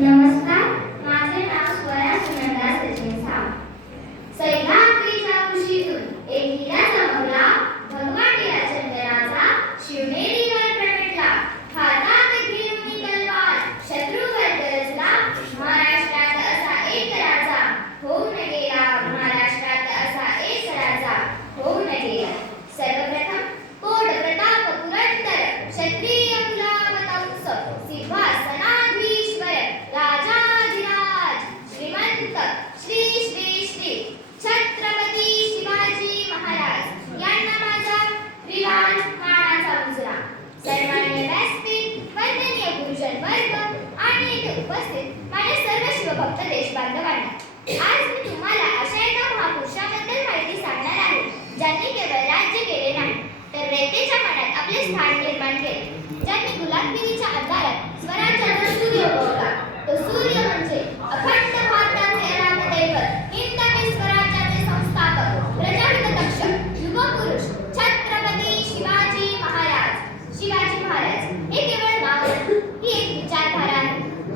नमस्कार, माझे नाव स्वरा सुनंदा सचिन सावंत. सह्याद्रीच्या कुशीतून एक हिरा चमकला, भगवान चंद्राचा शिवनेरीवर प्रगटला. हातात घेऊन तलवार शत्रूवर गरजला, महाराष्ट्रात असा एक राजा होऊन गेला. महाराष्ट्रात असा एक राजा होऊन गेला. सर्वप्रथम कोड प्रताप पुरंदर क्षत्रिय कुलावतंस सिंहासनाधीश्वर राजाधिराज श्रीमंत श्री श्री श्री छत्रपती शिवाजी महाराज यांना माझा विलास मानाचा मुजरा. सन्माननीय व्यासपीठ, वंदनीय गुरुजन वर्ग आणि येथे उपस्थित माझे सर्व शिवभक्त देशबांधवांना, आज मी तुम्हाला अशा एका महापुरुषाबद्दल माहिती सांगणार आहे ज्यांनी केवळ राज्य केले नाही तर रयतेच्या मनात आपले स्थान निर्माण केले. ज्यांनी गुलामगिरीच्या अंधारात स्वराज्याचा सूर्य उगवला. तो सूर्य म्हणजे अखंड भारताचे रामदैवत, हिंदवी स्वराज्याचे संस्थापक, प्रजाहित रक्षक, युगपुरुष छत्रपती शिवाजी महाराज. शिवाजी महाराज हे केवळ नाव नाही, ही एक विचारधारा आहे.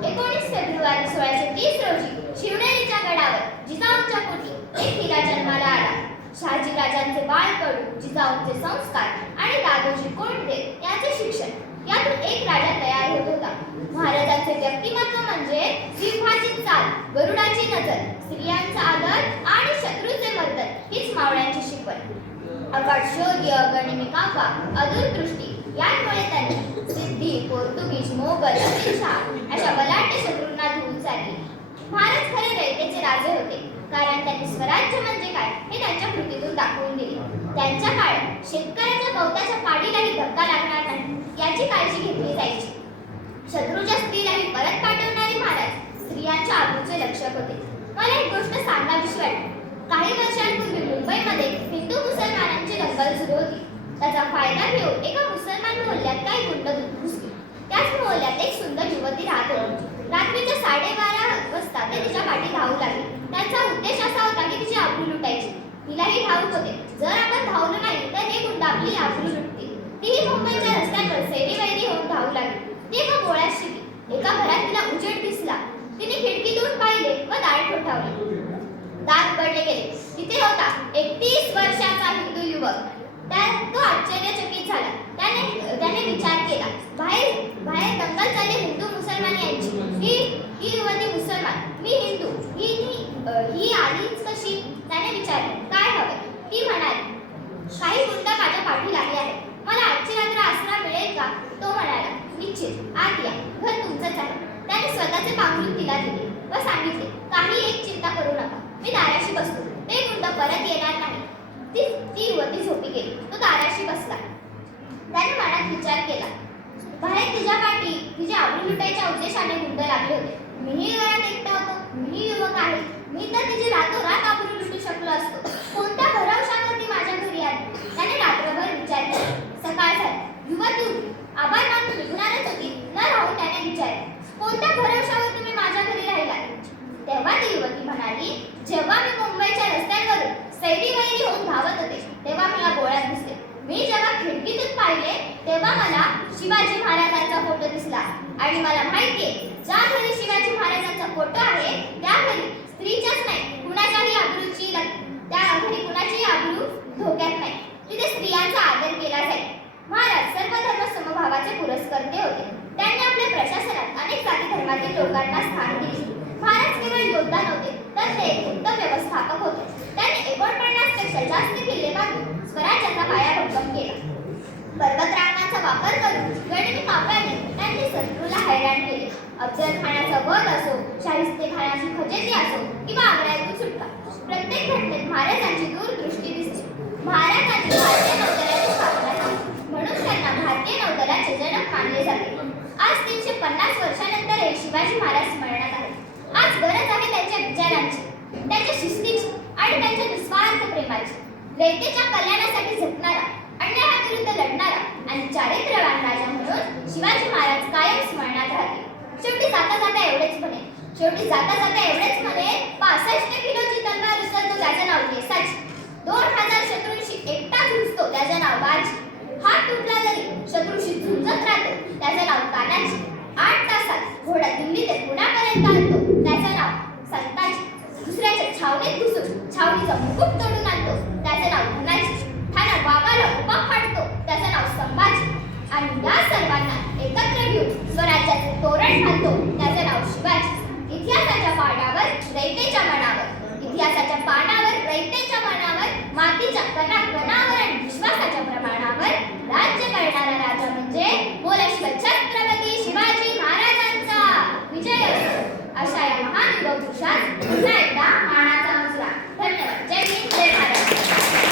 19 फेब्रुवारी 1630 रोजी शिवनेरीच्या गडावर जिजाऊंच्या पोटी एक हिरा जन्माला आला. शहाजीराजांचे बाळकडू, जिजाऊंचे संस्कार आणि दादोजी कोंडदेव यांचे शिक्षण यातून एक राजा तयार होत होता. महाराजांचे व्यक्तिमत्व म्हणजे सिंहाची चाल, गरुडाची नजर, स्त्रियांचा आदर आणि शत्रूचे मर्दन हीच मावळ्यांची शिकवण. अफाट शौर्य, गनिमी काव्वा, अदूरदृष्टी यांमुळे त्यांनी सिद्धी, पोर्तुगीज, मोगल, आदिलशाह अशा बलाढ्य शत्रूंना धूळ चालली. महाराज खरे रयतेचे राजे होते, कारण त्यांनी स्वराज्य म्हणजे काय हे त्यांच्या कृतीतून दाखवून दिले. त्यांच्या काळात शेतकऱ्याच्या गवताच्या काडीलाही धक्का लागणार नाही याची काळजी घेतली जायची. शत्रूच्या स्त्रीलाही परत पाठवणारे महाराज स्त्रियांच्या आबरूचे रक्षक होते. मला एक गोष्ट सांगावीशी वाटते. काही वर्षांपूर्वी मुंबईमध्ये हिंदू मुसलमानांची दंगल सुरू होती. त्याचा फायदा घेऊन एका मुसलमान मोहल्ल्यात काही गुंड घुसली. त्याच मोहल्ल्यात एक सुंदर युवती राहत होती. रात्रीच्या 12:30 वाजता ते तिच्या पाठी धावू लागले. त्यांचा उद्देश असा होता की तिची आबरू लुटायची. तिलाही ठाऊक होते, जर आपण धावलो नाही तर हे गुंड आपली आबरू लुटतील. तीही मुंबईच्या रस्त्यांवर सैरीवैरी होऊन धावू लागली. ती एका बोळ्यात शिरली. एका घरात तिला उजेड दिसला. तिने खिडकीतून पाहिले व दार ठोठावले. दार उघडले गेले. तिथे होता 31 वर्षाचा हिंदू युवक. तो आश्चर्यचकित झाला. त्याने विचार केला, बाहेर दंगल चालली हिंदू मुसलमान यांची. ही युवती मुसलमान, मी हिंदू, ही आलीच कशी? त्याने विचारले, काय हवे? ती म्हणाली, काही गुंड माझ्या पाठी लागले आहे. मला आजची रात्र आसरा मिळेल का? तो म्हणाला, निश्चित, आत या, घर तुमचंच आहे. त्याने स्वतःचे पांघरून तिला दिले व सांगितले, काही एक चिंता करू नका, मी दाराशी बसतो. ते गुंड परत येणार नाही. ती युवती झोपी गेली. तो दाराशी बसला. त्याने मनात विचार केला, बाहेर तिच्या पाठी तिचे आबरू लुटायच्या उद्देशाने गुंड लागले होते. मीही घरात एकटा होतो, मीही युवक आहे. मी तर तिची रातोरात आबरू लुटू शकलो असतो. कोणत्या भरवशावर ती माझ्या घरी आली? त्याने रात्रभर विचार केला. सकाळ झाली. युवती उठली. आभार मानून निघणारच होती न राहून त्याने विचारले, कोणत्या भरवशावर तुम्ही माझ्या घरी राहिला? तेव्हा ती युवती म्हणाली, जेव्हा मी मुंबईच्या रस्त्यांवरून सैरीवैरी होऊन धावत होते तेव्हा मी या बोळ्यात दिसले. मी जेव्हा खिडकीतून पाहिले तेव्हा मला शिवाजी महाराजांचा फोटो दिसला आणि मला माहितीये, ज्या घरी शिवाजी महाराजांचा फोटो आहे त्या घरी स्त्रीच्याच नाही कुणाच्याही आबरूची त्या घरी कुणाचीही आबरू धोक्यात नाही. तिथे स्त्रियांचा आदर केला जाईल. महाराज सर्व धर्म समभावाचे पुरस्कर्ते होते. त्यांनी आपल्या प्रशासनात अनेक जाती धर्मातील लोकांना स्थान दिले. महाराज केवळ योद्धा नव्हते तर ते एक उत्तम व्यवस्थापक होते. त्यांनी 49 पेक्षा जास्त किल्ले बांधून स्वराज्याचा पायाभक्कम केला. पर्वतरांगांचा वापर करून गनिमी काव्याने त्यांनी शत्रूला हैराण केले. अफजल खानाचा वध असो, शाहिस्ते खानाची फजिती असो किंवा आग्र्यातून सुटका, प्रत्येक घटनेत महाराजांची दूरदृष्टी दिसते. महाराजांनी भारतीय नौदलाची स्थापना केली म्हणून त्यांना भारतीय नौदलाचे जनक मानले जाते. आज 350 वर्षानंतरही शिवाजी महाराज स्मरणात आहेत. आज गरज आहे त्यांच्या विचारांची, त्यांच्या शिस्तीची आणि त्यांच्या निस्वार्थ प्रेमाची. रयतेच्या कल्याणासाठी झटणारा, अन्यायाविरुद्ध लढणारा आणि चारित्र्यवान राजा म्हणून शिवाजी महाराज कायम स्मरणात राहतील. शेवटी जाता जाता एवढेच म्हणे 65 किलोची तलवार उचलतो त्याचे नाव केसाची. 2000 शत्रूंशी एकटा झुंजतो त्याचे नाव बाजी. हात तुटला तरी शत्रूशी झुंजत राहतो त्याचे नाव तानाजी. 8 तासात छावणीचं मुकुट तोडून आणतो त्याचे नाव धनाजी, ठाणा वाघाला उभा फाडतो त्याचं नाव संभाजी, आणि या सर्वांना एकत्र घेऊन स्वराज्याचे तोरण घालतो